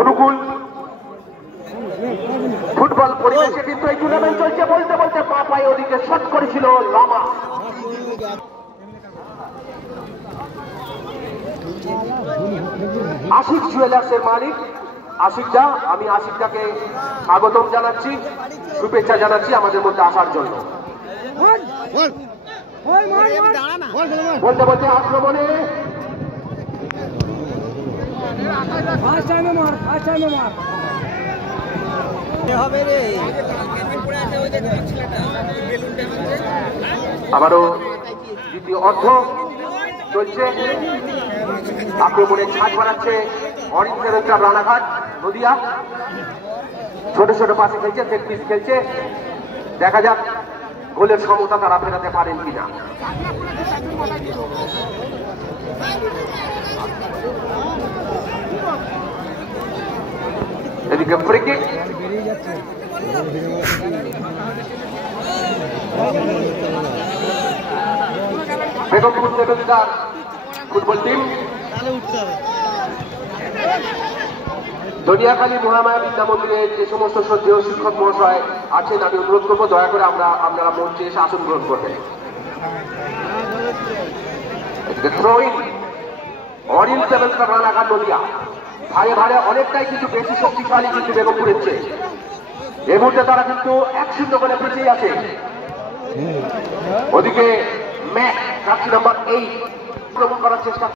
অনুকূল football পরিবেশে কিন্তু এই টুর্নামেন্ট চলছে। বলতে বলতে পা পায়ে ওদিকে শট করেছিল লামা। আশিক জুয়েলার্সের মালিক আশিক দা, আমি আশিকদাকে স্বাগতম জানাচ্ছি, শুভেচ্ছা জানাচ্ছি আমাদের মধ্যে আসার জন্য। বলতে বলতে আক্রমণে আবারও দ্বিতীয় অর্ধ চলছে। আক্রমণে ছাদ বাড়াচ্ছে অরিন্দের ক্লাব রানাঘাট নদিয়া। ছোট ছোট পাশে খেলছে, সেট পিস খেলছে। দেখা যাক গোলের সমতা তারা ফেরাতে পারেন কিনা। এদিকে ফ্রি কিক, বেগমপুর সেভেন্সার ফুটবল টিম দনিয়াখালী মহামায়া বিদ্যা মন্দিরের যে সমস্ত শ্রদ্ধেয় শিক্ষক মহাশয় আছেন, আমি অনুরোধ করবো দয়া করে আপনারা মঞ্চে এসে আসন গ্রহণ করবেন। অরিন সেভেন্সার রানাঘাট নদিয়া ভারে ভারে অনেকটাই কিন্তু বেশি শক্তিশালী কিন্তু বেগমপুরের চেয়ে। এই মুহূর্তে তারা কিন্তু 1-0 করে পিছিয়ে আছে। ওদিকে ম্যাচ নাম্বার 8 আক্রমণ করার চেষ্টা।